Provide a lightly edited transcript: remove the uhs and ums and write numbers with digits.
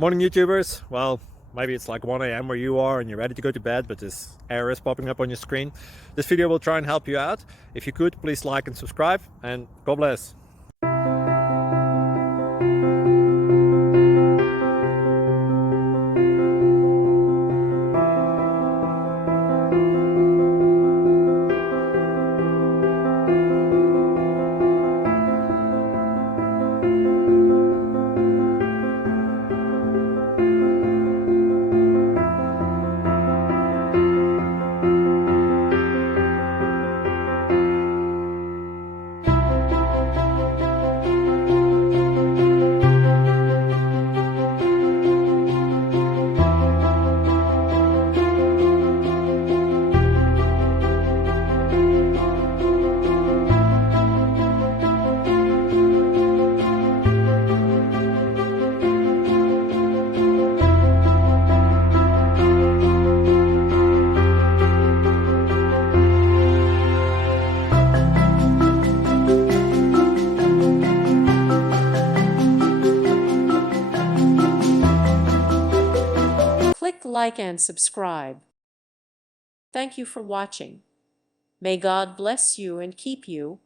Morning YouTubers. Well, maybe it's like 1 a.m. where you are and you're ready to go to bed, but this error is popping up on your screen. This video will try and help you out. If you could, please like and subscribe, and God bless. Click like and subscribe. Thank you for watching. May God bless you and keep you.